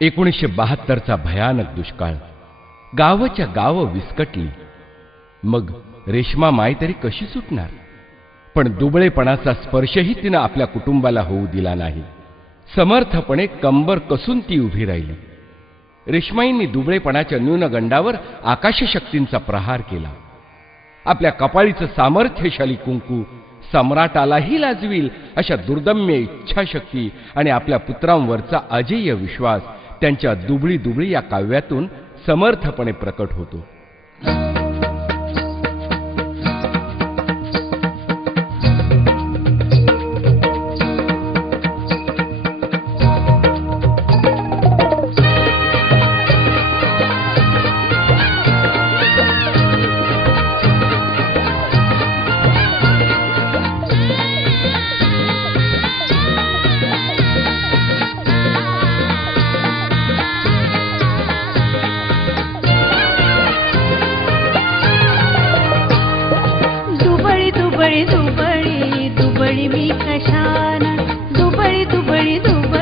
1972चा भयानक दुष्काळ. गावच्या गाव विस्कटली. मग रेश्मा माय तरी कशी सुटणार? पण दुबळेपणाचा स्पर्शही तिनं आपल्या कुटुंबाला होऊ दिला नाही. समर्थपणे कंबर कसून ती उभी राहिली. रेश्माईंनी दुबळेपणाच्या न्यूनगंडावर आकाशशक्तींचा प्रहार केला. आपल्या कपाळीचं सामर्थ्यशाली कुंकू सम्राटालाही लाजवील अशा दुर्दम्य इच्छाशक्ती आणि आपल्या पुत्रांवरचा अजेय विश्वास त्यांच्या दुबळी दुबळी या काव्यातून समर्थपणे प्रकट होतो. दुबळी दुबळी दुबळी मी कशान दुबळी दुबळी दुबळी